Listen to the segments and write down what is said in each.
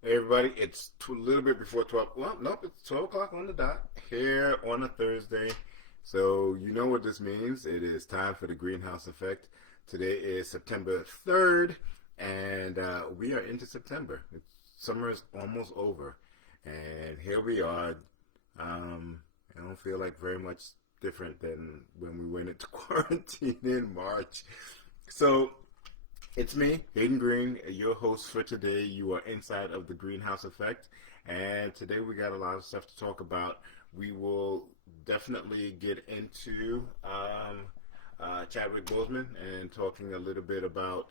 Hey everybody, it's a little bit before 12. Well, nope, it's 12 o'clock on the dot here on a Thursday. So, you know what this means. It is time for the greenhouse effect. Today is September 3rd, and we are into September. Summer is almost over, and here we are. I don't feel like very much different than when we went into quarantine in March. So, it's me, Hayden Greene, your host for today. You are inside of the Greenhouse Effect, and today we got a lot of stuff to talk about. We will definitely get into Chadwick Boseman and talking a little bit about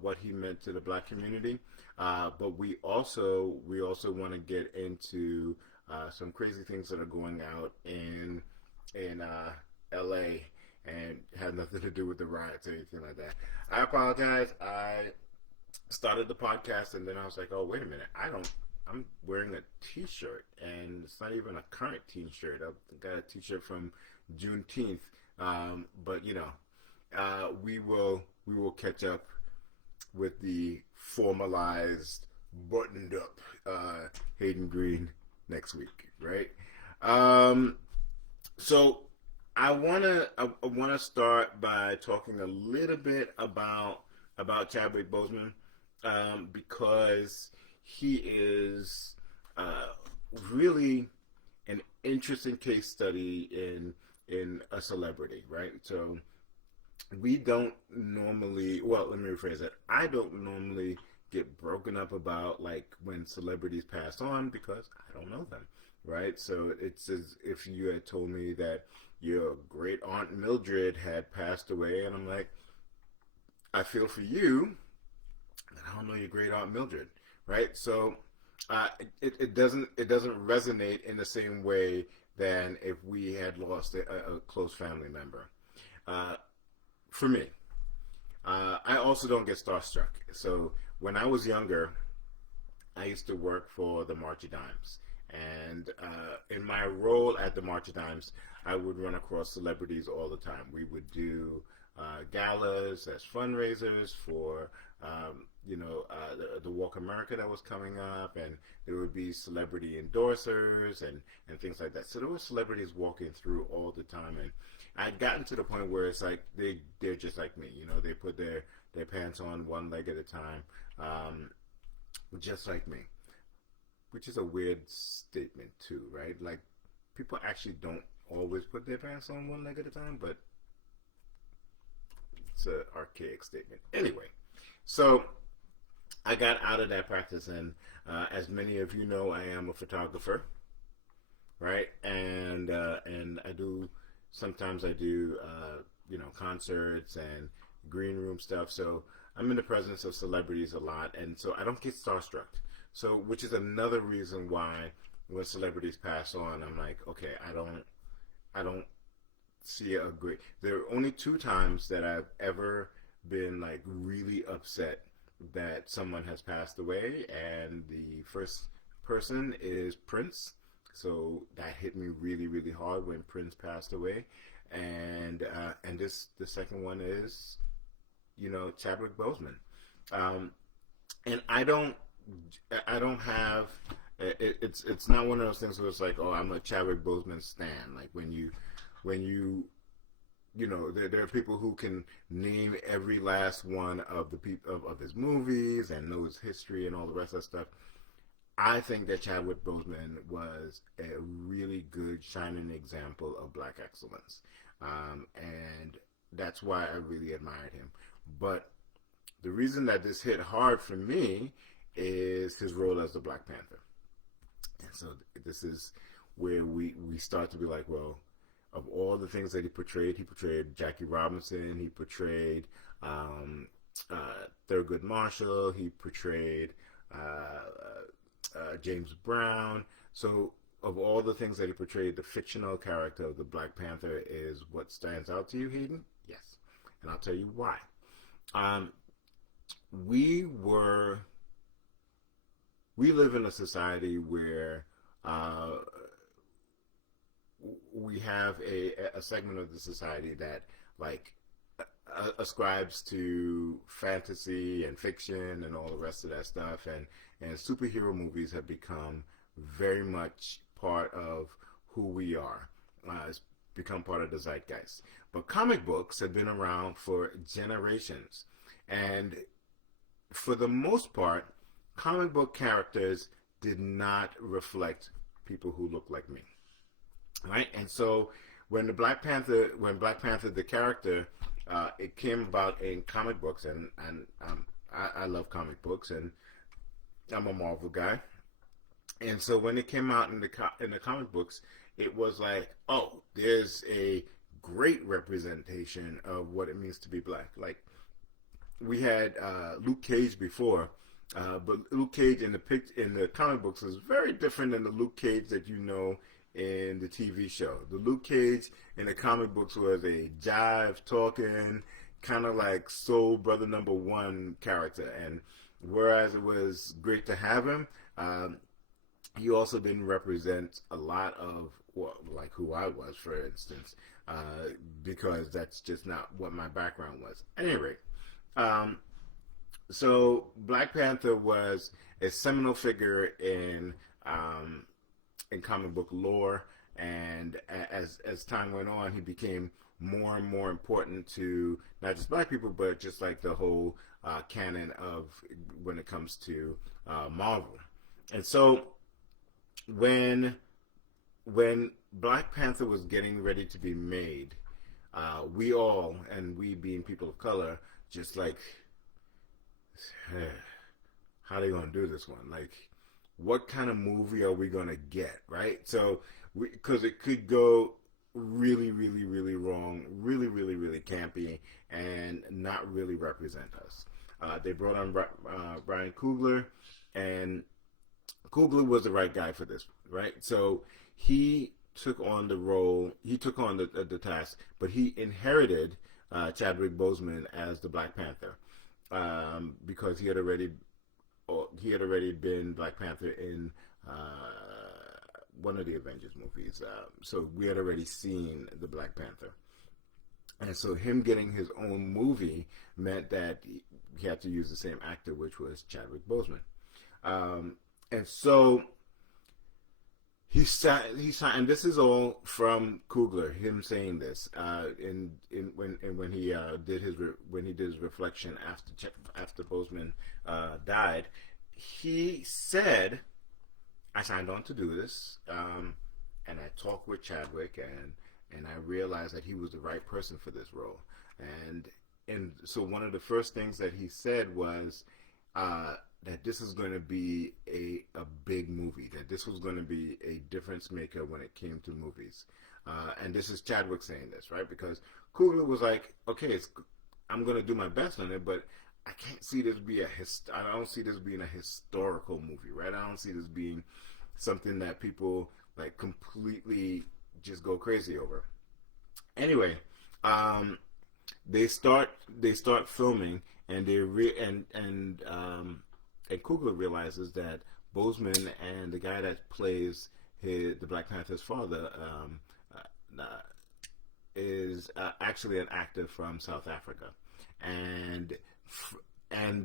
what he meant to the black community. But we also want to get into some crazy things that are going out in L.A. and had nothing to do with the riots or anything like that. I apologize. I started the podcast and then I was like, oh wait a minute, I'm wearing a T-shirt and it's not even a current T-shirt. I've got a T-shirt from Juneteenth, but we will catch up with the formalized, buttoned up Hayden Greene next week, right? Um, so I wanna start by talking a little bit about Chadwick Boseman, because he is uh, really an interesting case study in a celebrity, right? So we don't normally, well, let me rephrase that. I don't normally get broken up about like when celebrities pass on because I don't know them, right? So it's as if you had told me that your great aunt Mildred had passed away, and I'm like, I feel for you, but I don't know your great aunt Mildred, right? So it doesn't resonate in the same way than if we had lost a close family member. Uh, for me, I also don't get starstruck. So when I was younger, I used to work for the March of Dimes. And in my role at the March of Dimes, I would run across celebrities all the time. We would do galas as fundraisers for, the Walk America that was coming up, and there would be celebrity endorsers and things like that. So there were celebrities walking through all the time, and I'd gotten to the point where it's like they're just like me. They put their pants on one leg at a time, just like me, which is a weird statement too, right? Like people actually don't always put their pants on one leg at a time, but it's an archaic statement. Anyway, so I got out of that practice, and as many of you know, I am a photographer, right? And I do sometimes I do concerts and green room stuff. So I'm in the presence of celebrities a lot, and so I don't get starstruck. So which is another reason why when celebrities pass on, I'm like, okay, I don't see a great. There are only two times that I've ever been like really upset that someone has passed away, and the first person is Prince. So that hit me really, really hard when Prince passed away, and this the second one is Chadwick Boseman, um, and I don't have it's not one of those things where it's like, oh, I'm a Chadwick Boseman stan. Like when you there are people who can name every last one of the of his movies and know his history and all the rest of that stuff. I think that Chadwick Boseman was a really good shining example of black excellence, and that's why I really admired him. But the reason that this hit hard for me is his role as the Black Panther. And so this is where we start to be like, well, of all the things that he portrayed Jackie Robinson, he portrayed Thurgood Marshall, he portrayed James Brown. So of all the things that he portrayed, the fictional character of the Black Panther is what stands out to you, Hayden? Yes, and I'll tell you why. Um, we were we live in a society where uh, we have a segment of the society that like ascribes to fantasy and fiction and all the rest of that stuff, and superhero movies have become very much part of who we are. It's become part of the zeitgeist. But comic books have been around for generations. And for the most part, comic book characters did not reflect people who look like me, right? And so when Black Panther the character, it came about in comic books, I love comic books, and I'm a Marvel guy, and so when it came out in the comic books, it was like, oh, there's a great representation of what it means to be black. Like we had Luke Cage before, but Luke Cage in the comic books is very different than the Luke Cage that you know in the TV show. The Luke Cage in the comic books was a jive talking, kind of like Soul Brother Number One character, and whereas it was great to have him, he also didn't represent a lot of, well, like who I was, for instance, because that's just not what my background was. At any rate, so Black Panther was a seminal figure in comic book lore, and as time went on, he became more and more important to not just black people, but just like the whole canon of when it comes to Marvel. And so when Black Panther was getting ready to be made, we all, and we being people of color, just like, how are they gonna do this one? Like, what kind of movie are we gonna get, right? So, because it could go really, really, really wrong, really, really, really campy, and not really represent us. They brought on Ryan Coogler, and Coogler was the right guy for this, right? So he took on the role, he took on the task, but he inherited Chadwick Boseman as the Black Panther, because he had already been Black Panther in one of the Avengers movies. So we had already seen the Black Panther. And so him getting his own movie meant that he had to use the same actor, which was Chadwick Boseman. And so he signed, and this is all from Coogler, him saying this, when he did his reflection after Boseman died. He said, I signed on to do this, and I talked with Chadwick, and I realized that he was the right person for this role. And so one of the first things that he said was that this is going to be a big movie, that this was going to be a difference maker when it came to movies. And this is Chadwick saying this, right? Because Coogler was like, okay, I'm going to do my best on it, but I can't see this I don't see this being a historical movie, right? I don't see this being something that people like completely just go crazy over. Anyway, they start filming, and and Coogler realizes that Boseman and the guy that plays the Black Panther's father is actually an actor from South Africa, and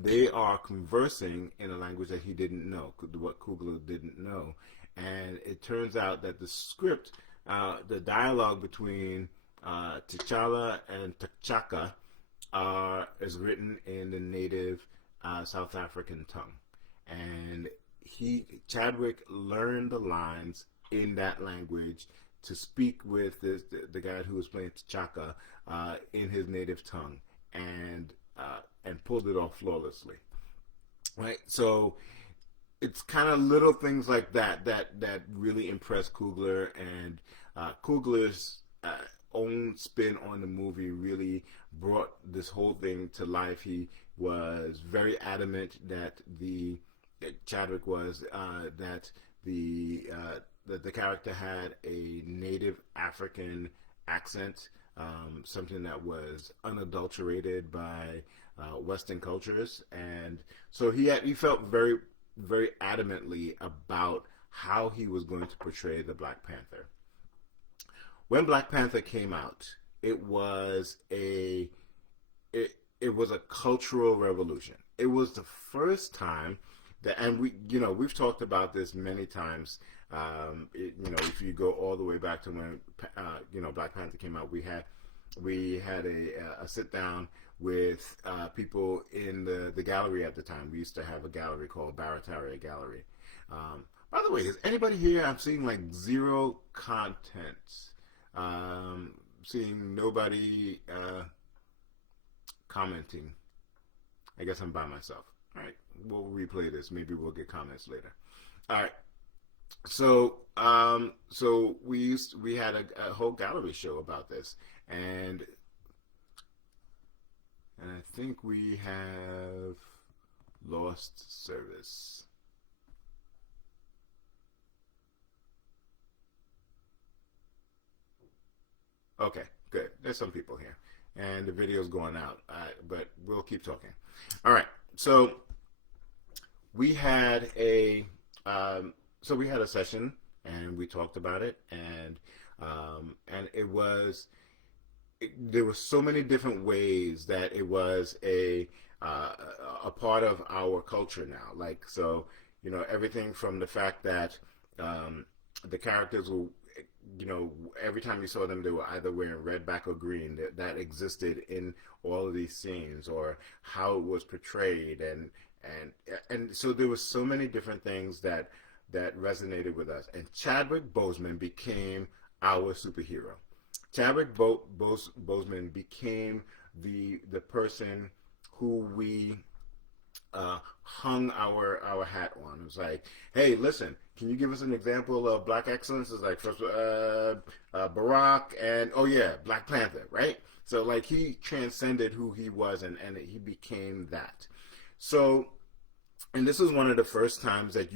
they are conversing in a language that he didn't know, what Coogler didn't know. And it turns out that the script, the dialogue between T'Challa and T'Chaka is written in the native South African tongue. And Chadwick learned the lines in that language to speak with the guy who was playing T'Chaka in his native tongue, and pulled it off flawlessly. Right? So it's kind of little things like that really impressed Coogler, and Coogler's own spin on the movie really brought this whole thing to life. He was very adamant that Chadwick was that the character had a native African accent, something that was unadulterated by Western cultures, and so he felt very, very adamantly about how he was going to portray the Black Panther. When Black Panther came out, it was a cultural revolution. It was the first time and we've talked about this many times. If you go all the way back to when Black Panther came out, we had a sit down with people in the gallery at the time. We used to have a gallery called Barataria Gallery. By the way, is anybody here? I'm seeing like zero content. Seeing nobody commenting. I guess I'm by myself. All right, we'll replay this. Maybe we'll get comments later. All right. So we had a whole gallery show about this, and I think we have lost service. Okay, good. There's some people here, and the video's going out, but we'll keep talking. All right. So we had a session, and we talked about it, and there were so many different ways that it was a part of our culture now. Like, so, everything from the fact that the characters were, every time you saw them, they were either wearing red, black, or green. That existed in all of these scenes, or how it was portrayed, and so there were so many different things that resonated with us. And Chadwick Boseman became our superhero. Chadwick Boseman became the person who we hung our hat on. It was like, hey, listen, can you give us an example of Black excellence? It's like first Barack, and oh yeah, Black Panther, right? So like he transcended who he was, and he became that. So, and this was one of the first times that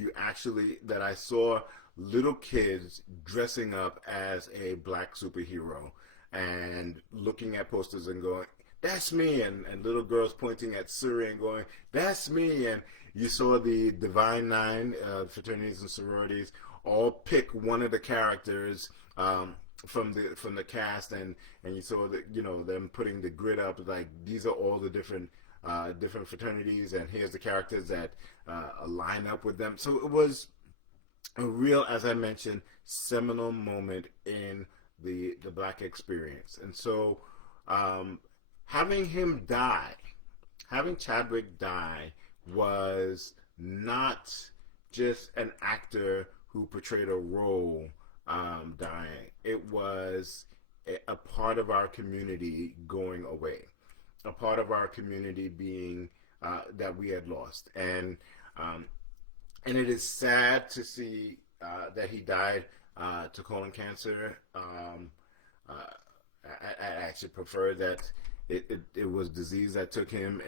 I saw little kids dressing up as a black superhero and looking at posters and going, that's me, and little girls pointing at Suri and going, that's me. And you saw the Divine Nine, fraternities and sororities, all pick one of the characters from the cast, and you saw them putting the grid up, like, these are all the different fraternities, and here's the characters that line up with them. So it was a real, as I mentioned, seminal moment in the black experience. And so having Chadwick die was not just an actor who portrayed a role dying. It was a part of our community going away, a part of our community being that we had lost. And it is sad to see that he died to colon cancer. I actually prefer that it was disease that took him,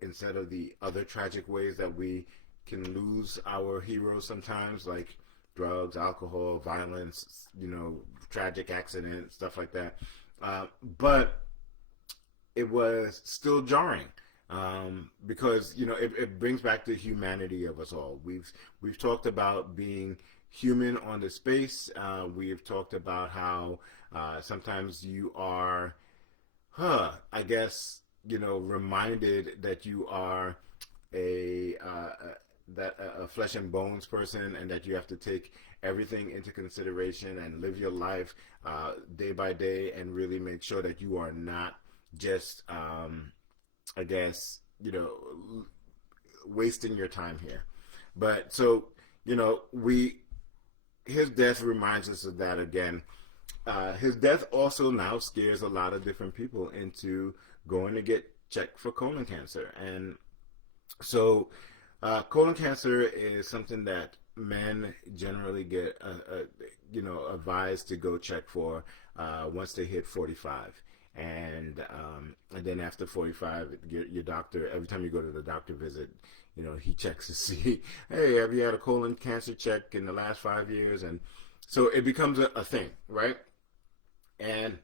instead of the other tragic ways that we can lose our heroes sometimes, like drugs, alcohol, violence, tragic accident, stuff like that. But it was still jarring. Because it brings back the humanity of us all. We've talked about being human on the space. We've talked about how sometimes you are, I guess, reminded that you are a flesh and bones person, and that you have to take everything into consideration and live your life day by day, and really make sure that you are not just I guess, wasting your time here. But so, his death reminds us of that again. His death also now scares a lot of different people into going to get checked for colon cancer. And so colon cancer is something that men generally get, advised to go check for once they hit 45. And then after 45, your doctor, every time you go to the doctor visit, he checks to see, hey, have you had a colon cancer check in the last 5 years? And so it becomes a thing, right? And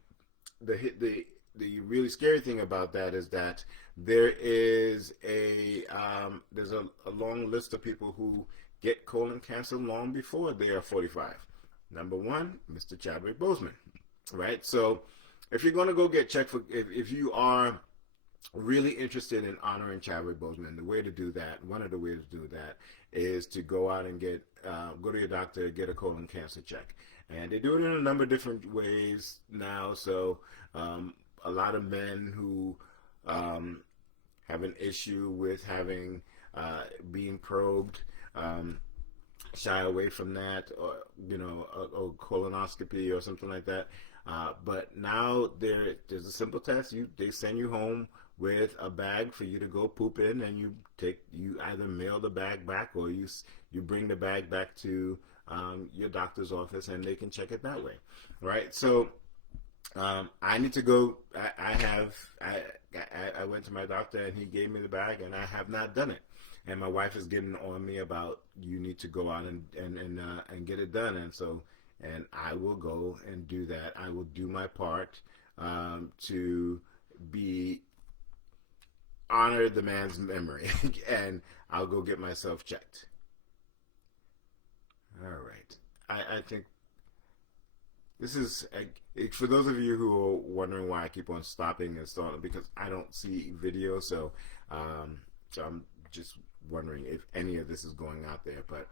the really scary thing about that is that there is there's a long list of people who get colon cancer long before they are 45. Number one, Mr. Chadwick Boseman, right? So if you're going to go get checked for, if you are really interested in honoring Chadwick Boseman. The way to do that, one of the ways to do that, is to go out and go to your doctor, get a colon cancer check. And they do it in a number of different ways now. So a lot of men who um, have an issue with having being probed shy away from that, or a colonoscopy or something like that. But now there's a simple test. They send you home with a bag for you to go poop in, and you either mail the bag back, or you bring the bag back to your doctor's office, and they can check it that way, right? So I need to go. I went to my doctor, and he gave me the bag, and I have not done it. And my wife is getting on me about, you need to go out and get it done. And I will go and do that. I will do my part to be honor the man's memory, and I'll go get myself checked. All right. I think this is, for those of you who are wondering why I keep on stopping and starting, because I don't see video, so I'm just wondering if any of this is going out there. But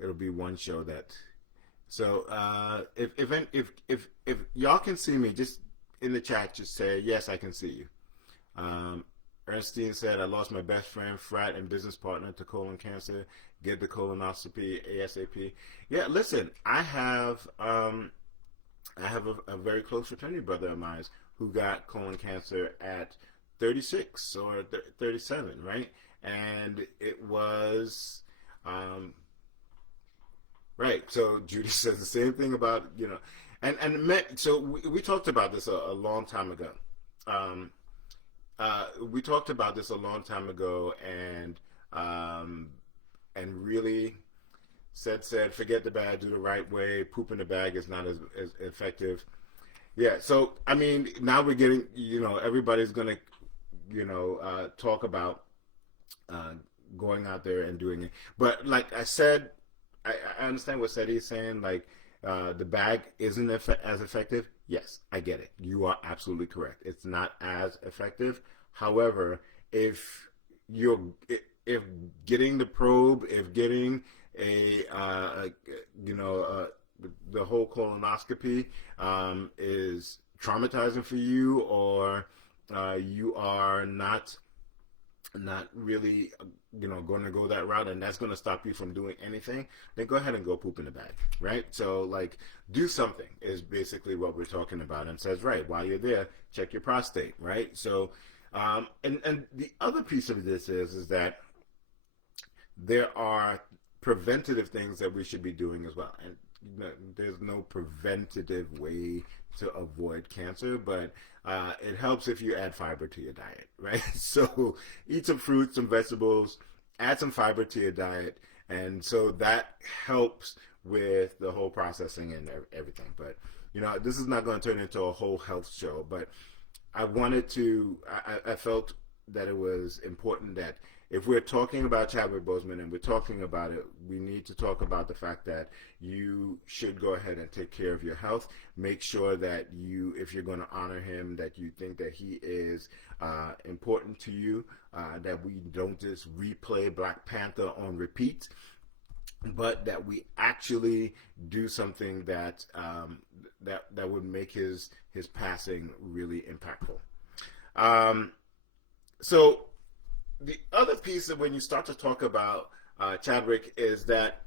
it'll be one show that. So if y'all can see me, just in the chat, just say yes, I can see you. Ernestine said, I lost my best friend, frat, and business partner to colon cancer. Get the colonoscopy ASAP. Yeah, listen, I have a very close fraternity brother of mine who got colon cancer at 36 or 37, right? And it was right. So Judy says the same thing about so we talked about this a long time ago. We talked about this a long time ago, and really said forget the bag, do the right way. Poop in the bag is not as effective. Yeah. So I mean, now we're getting, everybody's gonna talk about going out there and doing it. But like I said, I understand what Seti is saying. Like the bag isn't as effective. Yes, I get it. You are absolutely correct. It's not as effective. However, if getting the probe, if getting the whole colonoscopy is traumatizing for you, or you are not really going to go that route, and that's going to stop you from doing anything, then go ahead and go poop in the bag, right? So like, do something is basically what we're talking about. And says, right, while you're there, check your prostate, right? So and the other piece of this is that there are preventative things that we should be doing as well. And there's no preventative way to avoid cancer, but it helps if you add fiber to your diet, right? So eat some fruits, some vegetables, add some fiber to your diet, and so that helps with the whole processing and everything. But this is not going to turn into a whole health show, but I felt that it was important that if we're talking about Chadwick Boseman and we're talking about it, we need to talk about the fact that you should go ahead and take care of your health. Make sure that if you're going to honor him, that you think that he is important to you, that we don't just replay Black Panther on repeat, but that we actually do something that that would make his passing really impactful. So the other piece that when you start to talk about Chadwick is that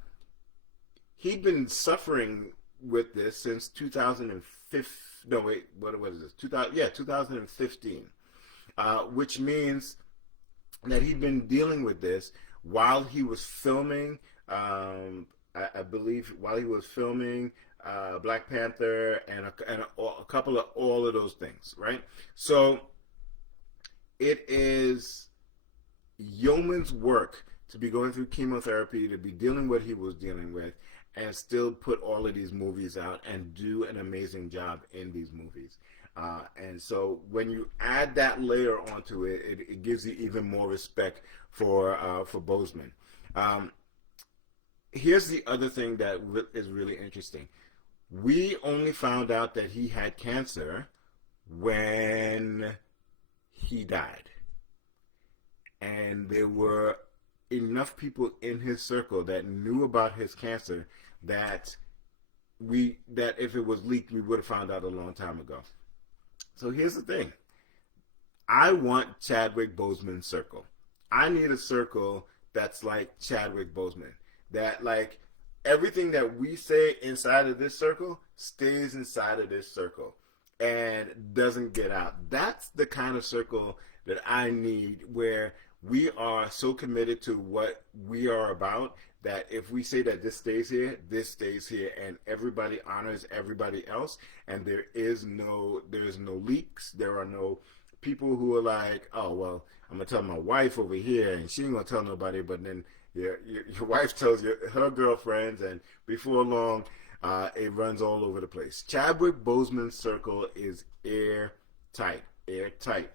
he'd been suffering with this since 2015. No, wait, what is this? 2015, which means that he'd been dealing with this while he was filming. I believe while he was filming Black Panther and a couple of all of those things, right? So it is yeoman's work to be going through chemotherapy, to be dealing with what he was dealing with, and still put all of these movies out and do an amazing job in these movies. And so when you add that layer onto it, it gives you even more respect for Boseman. Here's the other thing that is really interesting. We only found out that he had cancer when he died. And there were enough people in his circle that knew about his cancer that that if it was leaked, we would have found out a long time ago. So here's the thing. I want Chadwick Boseman's circle. I need a circle that's like Chadwick Boseman. That like everything that we say inside of this circle stays inside of this circle and doesn't get out. That's the kind of circle that I need where we are so committed to what we are about that if we say that this stays here, and everybody honors everybody else, and there is no leaks, there are no people who are like, oh well, I'm gonna tell my wife over here, and she ain't gonna tell nobody, but then your wife tells her girlfriends, and before long, it runs all over the place. Chadwick Boseman's circle is airtight, airtight.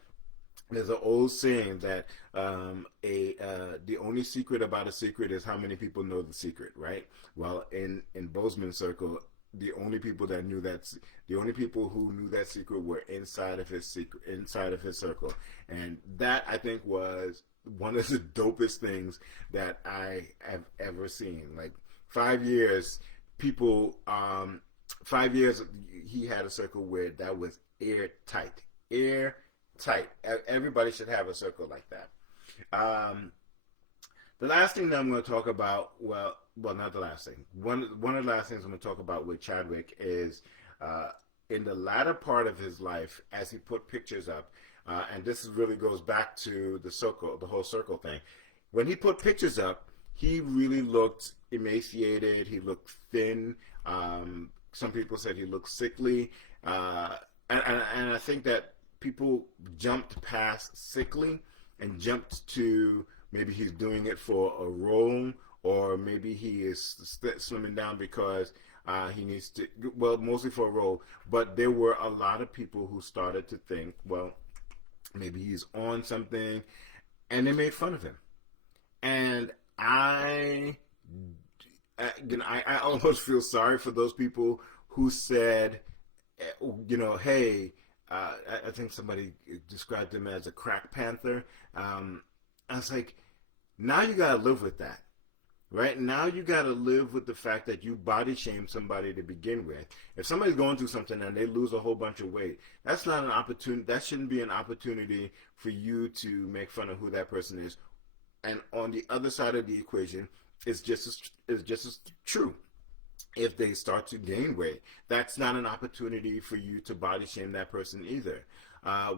There's an old saying that the only secret about a secret is how many people know the secret, right? Well, in Boseman's circle, the only people who knew that secret were inside of his circle, and that I think was one of the dopest things that I have ever seen. Like 5 years, people, 5 years he had a circle where that was airtight, airtight. Everybody should have a circle like that. Um, the last thing that I'm going to talk about, well, not the last thing. One of the last things I'm going to talk about with Chadwick is uh, in the latter part of his life, as he put pictures up, and this really goes back to the whole circle thing. When he put pictures up, he really looked emaciated. He looked thin. Some people said he looked sickly, and I think that people jumped past sickly and jumped to maybe he's doing it for a role, or maybe he is slimming down because he needs to, well, mostly for a role. But there were a lot of people who started to think, well, maybe he's on something, and they made fun of him. And I almost feel sorry for those people who said, hey, I think somebody described him as a crack panther. I was like, now you gotta live with that, right? Now you gotta live with the fact that you body shame somebody to begin with. If somebody's going through something and they lose a whole bunch of weight, that's not an opportunity. That shouldn't be an opportunity for you to make fun of who that person is. And on the other side of the equation, it's just as true. If they start to gain weight, that's not an opportunity for you to body shame that person either.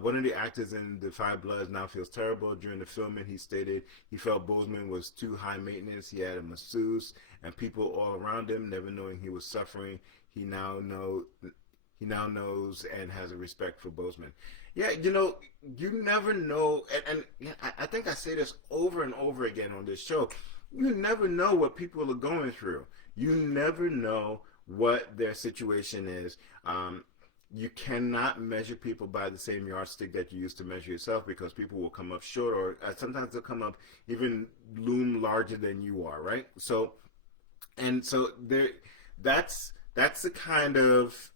One of the actors in The Five Bloods now feels terrible. During the filming, he stated he felt Boseman was too high maintenance. He had a masseuse and people all around him, never knowing he was suffering. He now knows and has a respect for Boseman. Yeah, you never know, and I think I say this over and over again on this show. You never know what people are going through. You never know what their situation is. You cannot measure people by the same yardstick that you used to measure yourself, because people will come up short, or sometimes they'll come up even loom larger than you are, right? So there, that's the kind of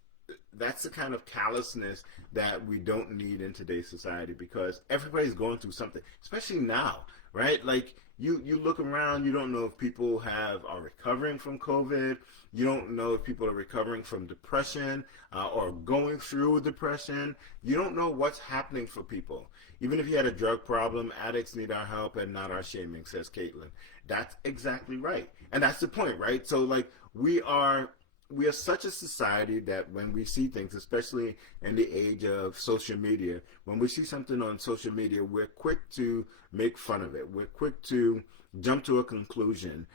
callousness that we don't need in today's society, because everybody's going through something, especially now, right? Like you look around, you don't know if people are recovering from COVID. You don't know if people are recovering from depression or going through depression. You don't know what's happening for people. Even if you had a drug problem, addicts need our help and not our shaming, says Caitlin. That's exactly right. And that's the point, right? So like we are such a society that when we see things, especially in the age of social media, when we see something on social media, we're quick to make fun of it. We're quick to jump to a conclusion.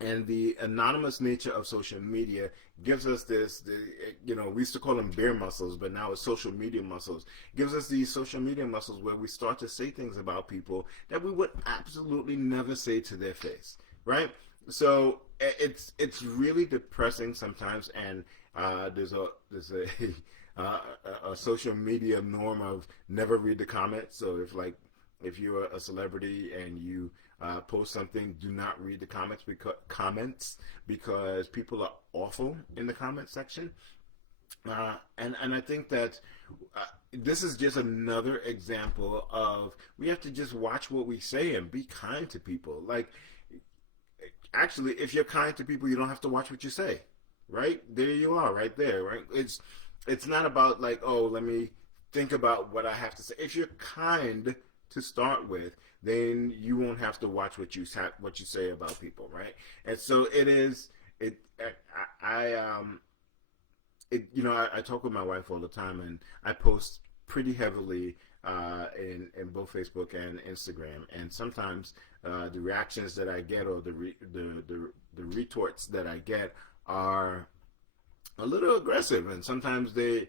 And the anonymous nature of social media gives us we used to call them bear muscles, but now it's social media muscles. Gives us these social media muscles where we start to say things about people that we would absolutely never say to their face, right? So it's really depressing sometimes, and there's a social media norm of never read the comments. So if you're a celebrity and you post something, do not read the comments because people are awful in the comment section. And I think that this is just another example of we have to just watch what we say and be kind to people. Like, actually, if you're kind to people, you don't have to watch what you say. Right there, you are, right there. Right, it's not about like, oh, let me think about what I have to say. If you're kind to start with, then you won't have to watch what you say about people, right? And so it is. It I talk with my wife all the time, and I post pretty heavily in both Facebook and Instagram. And sometimes the reactions that I get, or the retorts that I get, are a little aggressive, and sometimes they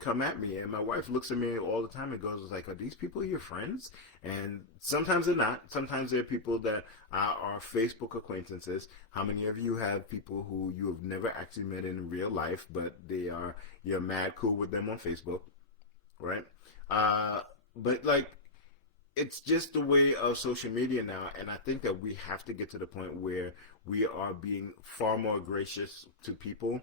come at me, and my wife looks at me all the time and goes like, "Are these people your friends?" And sometimes they're not. Sometimes they're people that are Facebook acquaintances. How many of you have people who you have never actually met in real life, but you're mad cool with them on Facebook, right? But like, it's just the way of social media now, and I think that we have to get to the point where we are being far more gracious to people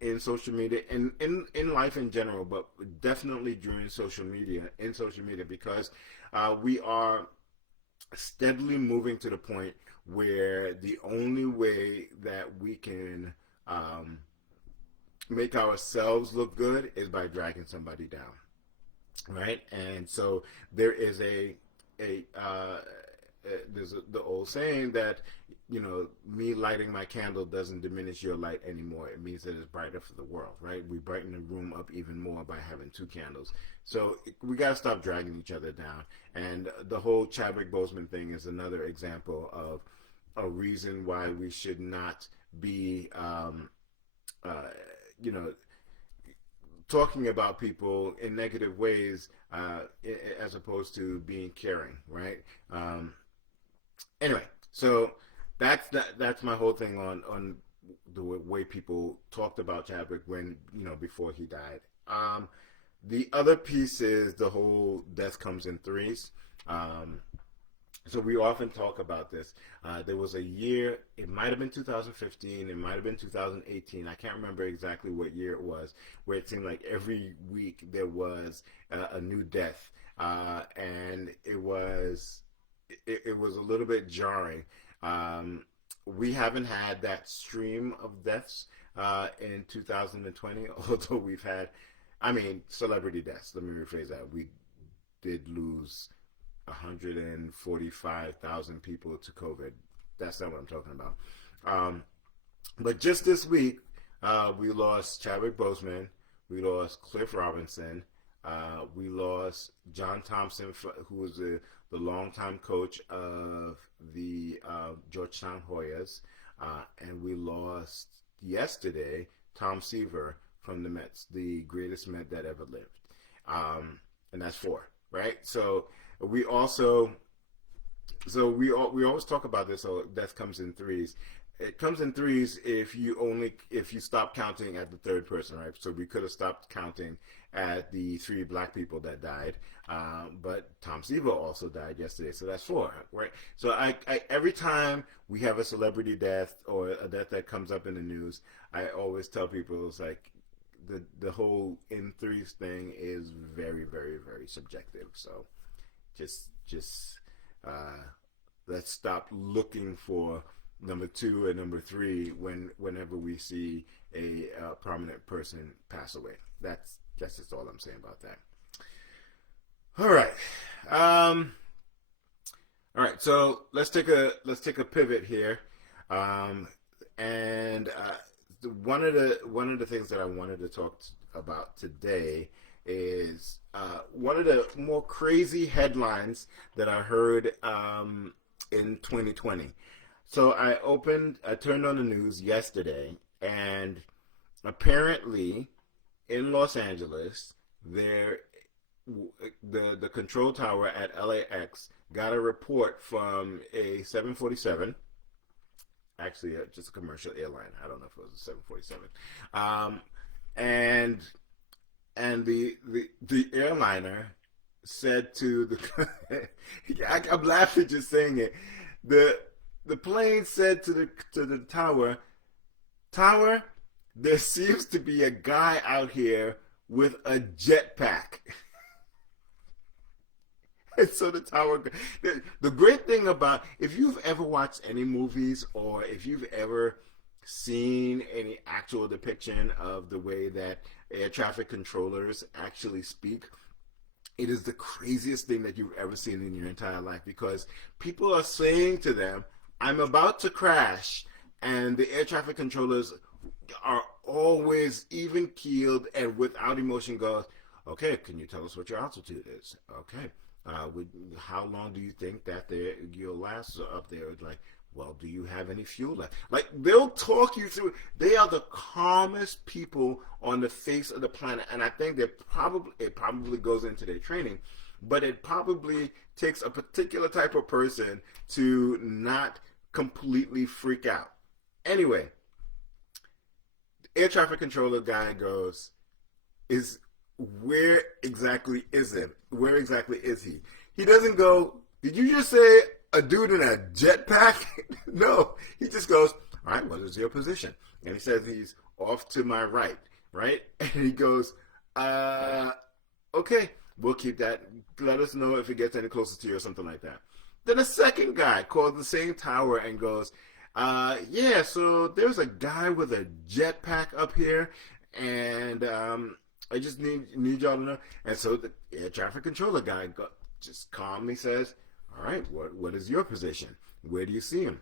in social media and in life in general, but definitely during social media, because we are steadily moving to the point where the only way that we can make ourselves look good is by dragging somebody down, right? And so there is the old saying that, me lighting my candle doesn't diminish your light anymore. It means that it's brighter for the world, right? We brighten the room up even more by having two candles. So we got to stop dragging each other down. And the whole Chadwick Boseman thing is another example of a reason why we should not be, you know, talking about people in negative ways, as opposed to being caring, right? Anyway, so that's my whole thing on the way people talked about Chadwick when, before he died. The other piece is the whole death comes in threes. So we often talk about this. There was a year, it might have been 2015, it might have been 2018, I can't remember exactly what year it was, where it seemed like every week there was a new death. And it was a little bit jarring. We haven't had that stream of deaths in 2020, although we've had, celebrity deaths. Let me rephrase that. We did lose 145,000 people to COVID. That's not what I'm talking about. But just this week, we lost Chadwick Boseman. We lost Cliff Robinson. We lost John Thompson, who was the longtime coach of the Georgetown Hoyas. And we lost yesterday Tom Seaver from the Mets, the greatest Met that ever lived. And that's four, right? So we also, we always talk about this. So death comes in threes. It comes in threes if you stop counting at the third person, right? So we could have stopped counting at the three black people that died, but Tom Seaver also died yesterday, so that's four, right? So I every time we have a celebrity death or a death that comes up in the news, I always tell people it's like the whole in threes thing is very, very, very subjective. So just let's stop looking for number two and number three whenever we see a prominent person pass away. That's just all I'm saying about that. All right. All right. So let's take a pivot here. And one of the things that I wanted to talk about today is one of the more crazy headlines that I heard in 2020. So I turned on the news yesterday, and apparently in Los Angeles, the control tower at LAX got a report from a 747, actually just a commercial airline. I don't know if it was a 747. And the airliner said to the I'm laughing just saying it. The plane said to the tower, there seems to be a guy out here with a jetpack. And so the tower. The great thing about, if you've ever watched any movies or if you've ever seen any actual depiction of the way that air traffic controllers actually speak, it is the craziest thing that you've ever seen in your entire life, because people are saying to them, I'm about to crash, and the air traffic controllers are always even keeled and without emotion goes, okay, can you tell us what your altitude is? Okay. How long do you think that you'll last up there? It's like, well, do you have any fuel left? Like, they'll talk you through. They are the calmest people on the face of the planet, and I think it probably goes into their training, but it probably takes a particular type of person to not completely freak out. Anyway, the air traffic controller guy goes, where exactly is him? Where exactly is he? He doesn't go, did you just say a dude in a jetpack? No, he just goes, all right, what is your position? And he says he's off to my right, right? And he goes, okay, we'll keep that. Let us know if it gets any closer to you or something like that. Then a second guy calls the same tower and goes, yeah, so there's a guy with a jetpack up here, and I just need y'all to know. And so the air traffic controller guy just calmly says, all right, what is your position? Where do you see him?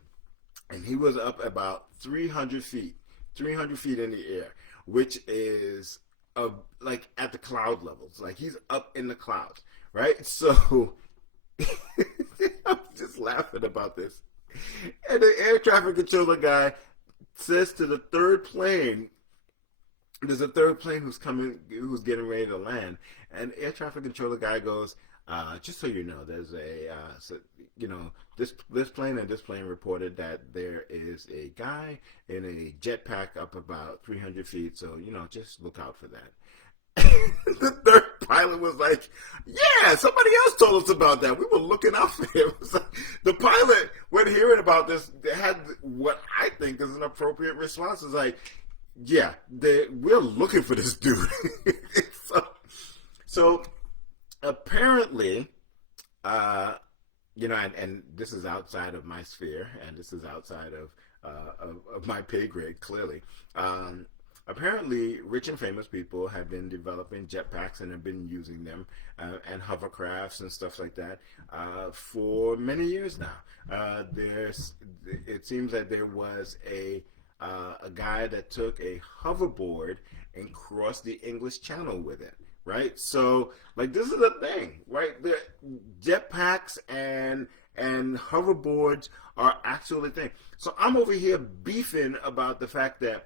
And he was up about 300 feet in the air, which is like at the cloud levels. Like, he's up in the clouds, right? So I'm just laughing about this. And the air traffic controller guy says to the third plane, there's a third plane who's getting ready to land, and air traffic controller guy goes, just so you know, there's this plane and this plane reported that there is a guy in a jetpack up about 300 feet, so, just look out for that. The third pilot was like, yeah, somebody else told us about that. We were looking out for him. So the pilot, when hearing about this, had what I think is an appropriate response. Is like, yeah, we're looking for this dude. so apparently, and this is outside of my sphere, and this is outside of my pay grade, clearly. Apparently, rich and famous people have been developing jetpacks and have been using them and hovercrafts and stuff like that for many years now. It seems that there was a guy that took a hoverboard and crossed the English Channel with it, right? So, like, this is a thing, right? The jetpacks and hoverboards are actually a thing. So I'm over here beefing about the fact that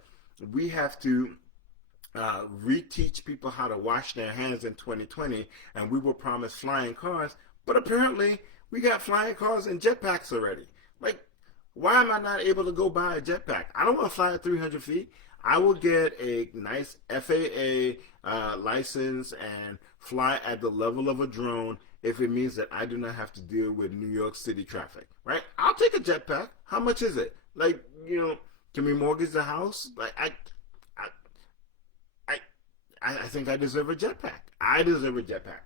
we have to reteach people how to wash their hands in 2020, and we were promised flying cars, but apparently we got flying cars and jetpacks already. Like, why am I not able to go buy a jetpack? I don't want to fly at 300 feet. I will get a nice FAA license and fly at the level of a drone if it means that I do not have to deal with New York City traffic, right? I'll take a jetpack. How much is it? Like, can we mortgage the house? Like, I think I deserve a jetpack. I deserve a jetpack.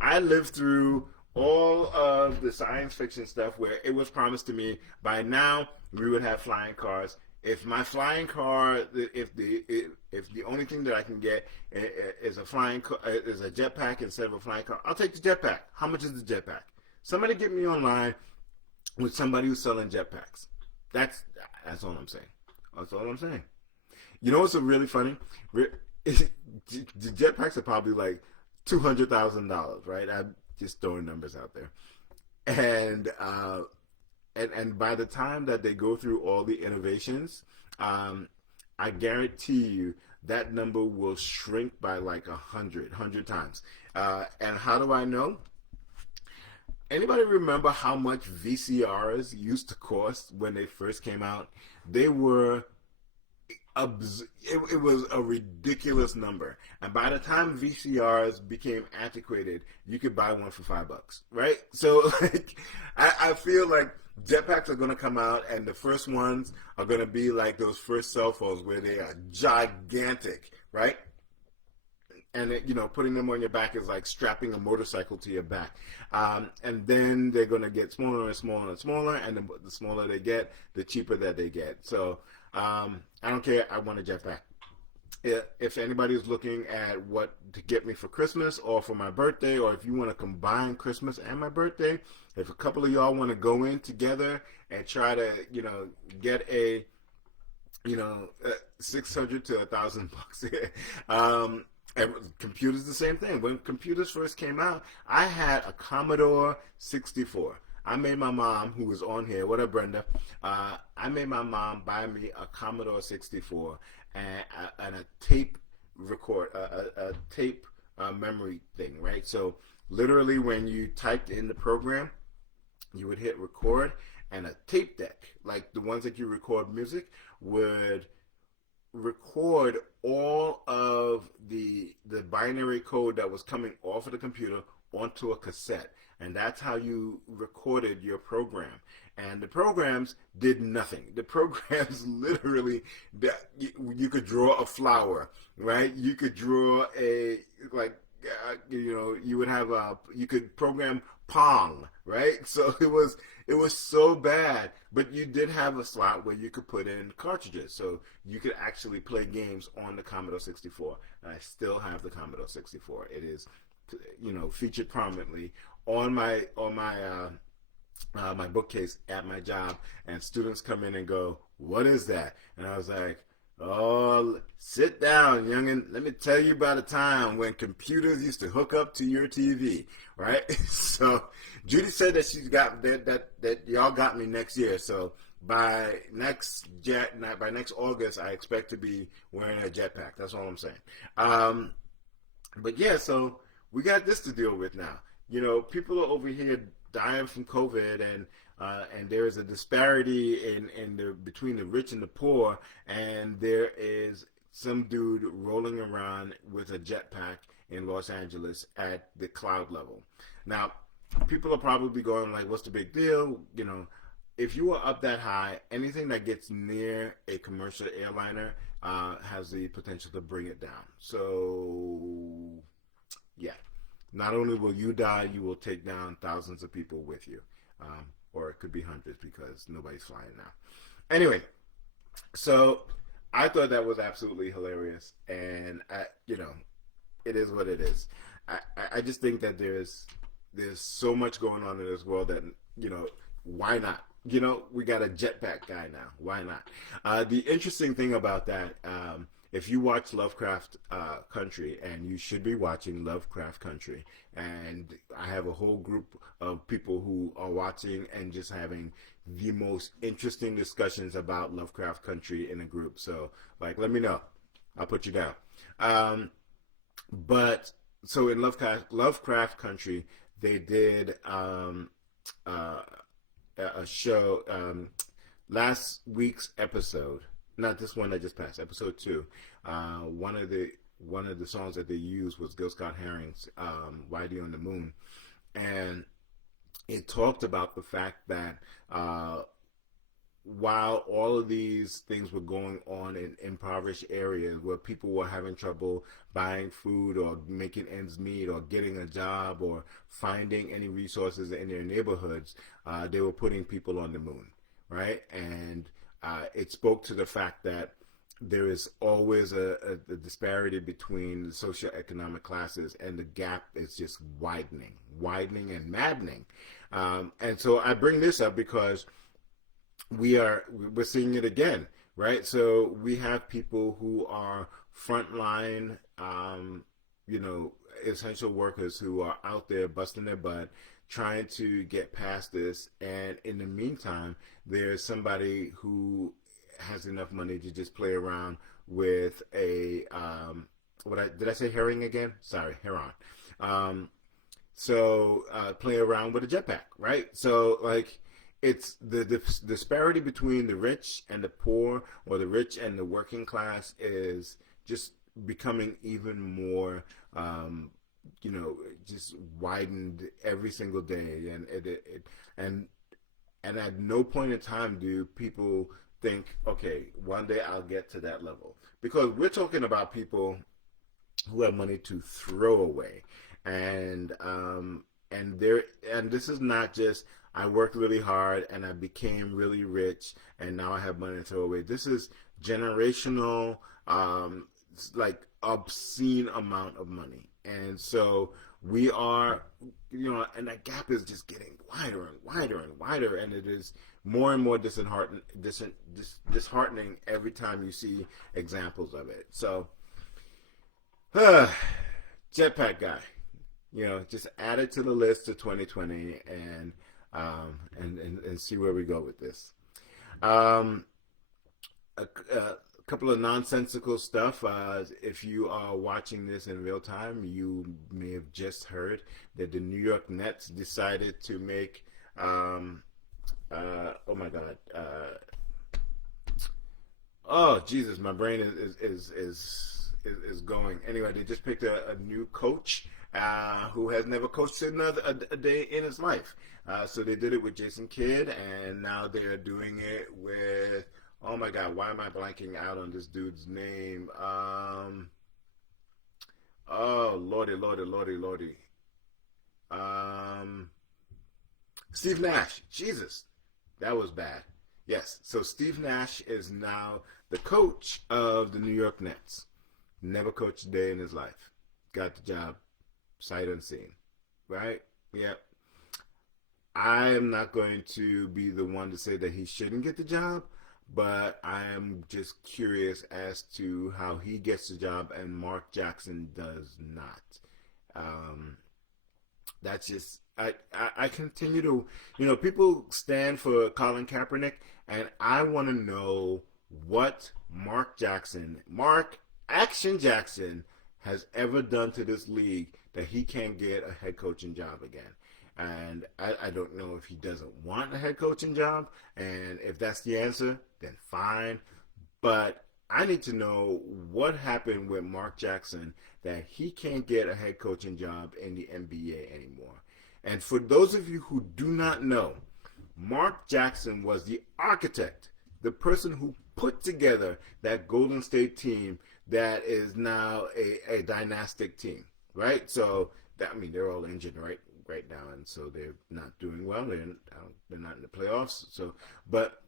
I lived through all of the science fiction stuff where it was promised to me by now we would have flying cars. If my flying car, if the only thing that I can get is a jetpack instead of a flying car, I'll take the jetpack. How much is the jetpack? Somebody get me online with somebody who's selling jetpacks. That's all I'm saying. That's all I'm saying. You know what's really funny? The jetpacks are probably like $200,000, right? I'm just throwing numbers out there, and by the time that they go through all the innovations, I guarantee you that number will shrink by like 100 times. And how do I know? Anybody remember how much VCRs used to cost when they first came out? They were it was a ridiculous number, and by the time VCRs became antiquated, you could buy one for $5, right? So, like, I feel like Jetpacks are going to come out, and the first ones are going to be like those first cell phones where they are gigantic, right? And putting them on your back is like strapping a motorcycle to your back. And then they're going to get smaller and smaller and smaller, and the smaller they get, the cheaper that they get. So I don't care. I want a jetpack. If anybody's looking at what to get me for Christmas or for my birthday, or if you want to combine Christmas and my birthday, if a couple of y'all want to go in together and try to, get a, 600 to $1,000. And computers, the same thing. When computers first came out, I had a Commodore 64. I made my mom, who was on here, what up, Brenda? I made my mom buy me a Commodore 64 and a tape a tape memory thing, right? So literally, when you typed in the program, you would hit record, and a tape deck, like the ones that you record music, would record all of the binary code that was coming off of the computer onto a cassette, and that's how you recorded your program. And the programs did nothing. The programs literally, you could draw a flower, right? You could draw you would have you could program Pong, right? So it was so bad, but you did have a slot where you could put in cartridges, so you could actually play games on the Commodore 64. And I still have the Commodore 64. It is, featured prominently on my my bookcase at my job, and students come in and go, "What is that?" And I was like, "Oh, sit down, youngin. Let me tell you about a time when computers used to hook up to your TV, right?" So Judy said that she's got that y'all got me next year. So by next August, I expect to be wearing a jetpack. That's all I'm saying. But yeah, so we got this to deal with now. People are over here dying from COVID, and there is a disparity between the rich and the poor, and there is some dude rolling around with a jetpack in Los Angeles at the cloud level. Now, people are probably going like, "What's the big deal?" If you are up that high, anything that gets near a commercial airliner has the potential to bring it down. So, yeah. Not only will you die, you will take down thousands of people with you. Or it could be hundreds because nobody's flying now. Anyway, so I thought that was absolutely hilarious. And, it is what it is. I just think that there's so much going on in this world that, why not? We got a jetpack guy now. Why not? The interesting thing about that, if you watch Lovecraft Country, and you should be watching Lovecraft Country, and I have a whole group of people who are watching and just having the most interesting discussions about Lovecraft Country in a group. So, let me know. I'll put you down. But so in Lovecraft Country, they did a show. Last week's episode. Not this one that just passed, episode 2. One of the songs that they used was Gil Scott Heron's "Whitey on the Moon," and it talked about the fact that while all of these things were going on in impoverished areas where people were having trouble buying food or making ends meet or getting a job or finding any resources in their neighborhoods, they were putting people on the moon, right? And it spoke to the fact that there is always a disparity between the socioeconomic classes, and the gap is just widening and maddening. And so I bring this up because we're seeing it again, right? So we have people who are frontline, essential workers who are out there busting their butt, trying to get past this, and in the meantime, there's somebody who has enough money to just play around with a did I say herring again? Sorry, heron. Play around with a jetpack, right? So it's the disparity between the rich and the poor, or the rich and the working class, is just becoming even more just widened every single day, and And at no point in time do people think, okay, one day I'll get to that level. Because we're talking about people who have money to throw away, and and there and this is not just I worked really hard and I became really rich and now I have money to throw away. This is generational, like obscene amount of money, and so we are, and that gap is just getting wider and wider and wider, and it is more and more disheartening every time you see examples of it. So jetpack guy, just add it to the list of 2020, and see where we go with this. A couple of nonsensical stuff. If you are watching this in real time, you may have just heard that the New York Nets decided to make. Oh my God. Oh Jesus, my brain is going. Anyway, they just picked a new coach who has never coached a day in his life. So they did it with Jason Kidd, and now they are doing it with, oh my God, why am I blanking out on this dude's name? Oh, Lordy. Steve Nash. Jesus, that was bad. Yes, so Steve Nash is now the coach of the New York Nets. Never coached a day in his life. Got the job sight unseen. Right? Yep. I am not going to be the one to say that he shouldn't get the job, but I am just curious as to how he gets the job and Mark Jackson does not. That's just, I continue to, people stand for Colin Kaepernick, and I want to know what Mark Action Jackson has ever done to this league that he can't get a head coaching job again. And I don't know if he doesn't want a head coaching job, and if that's the answer, then fine. But I need to know what happened with Mark Jackson that he can't get a head coaching job in the NBA anymore. And for those of you who do not know, Mark Jackson was the architect, the person who put together that Golden State team that is now a dynastic team, right? So they're all injured right now, and so they're not doing well. They're not in the playoffs. So, but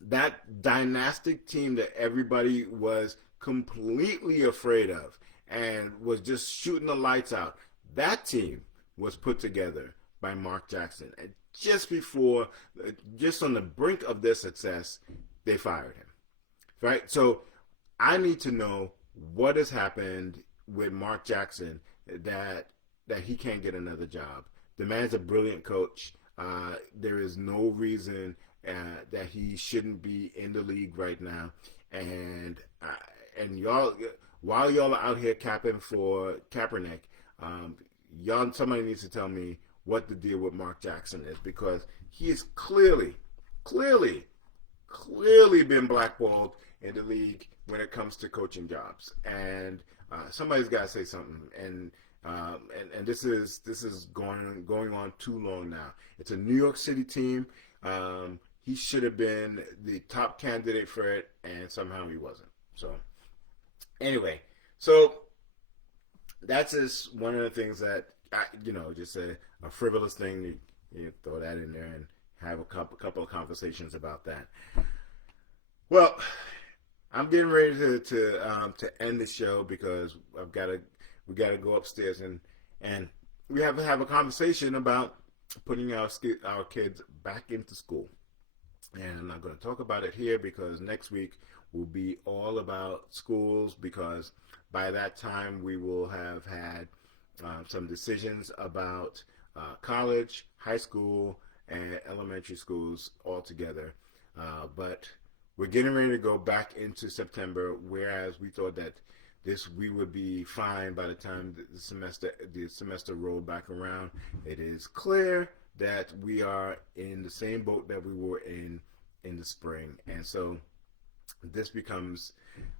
that dynastic team that everybody was completely afraid of and was just shooting the lights out, that team was put together by Mark Jackson. And just on the brink of their success, they fired him. Right? So I need to know what has happened with Mark Jackson that he can't get another job. The man's a brilliant coach. There is no reason that he shouldn't be in the league right now. And y'all, while y'all are out here capping for Kaepernick, somebody needs to tell me what the deal with Mark Jackson is, because he is clearly been blackballed in the league when it comes to coaching jobs. And somebody's got to say something. And this is going on too long now. It's a New York City team. He should have been the top candidate for it, and somehow he wasn't. So anyway, that's just one of the things that just a frivolous thing. You throw that in there and have a couple of conversations about that. Well, I'm getting ready to end the show because we gotta go upstairs and we have to have a conversation about putting our kids back into school. And I'm not going to talk about it here because next week will be all about schools, because by that time we will have had some decisions about college, high school, and elementary schools all together. But we're getting ready to go back into September, whereas we thought that we would be fine by the time the semester rolled back around. It is clear that we are in the same boat that we were in the spring, and so this becomes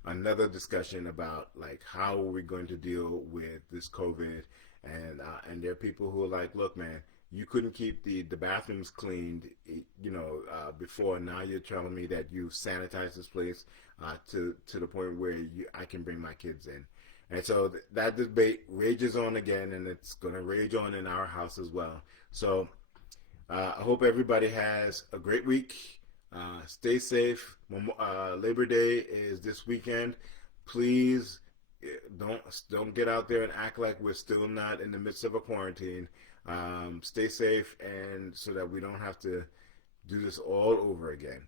another discussion about like how are we going to deal with this COVID, and there are people who are like, look, man, you couldn't keep the bathrooms cleaned, before. Now you're telling me that you've sanitized this place to the point where I can bring my kids in. And so that debate rages on again, and it's going to rage on in our house as well. So I hope everybody has a great week. Stay safe. Labor Day is this weekend. Please don't get out there and act like we're still not in the midst of a quarantine. Stay safe, and so that we don't have to do this all over again.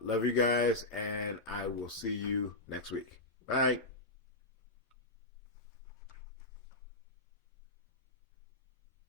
Love you guys, and I will see you next week. Bye.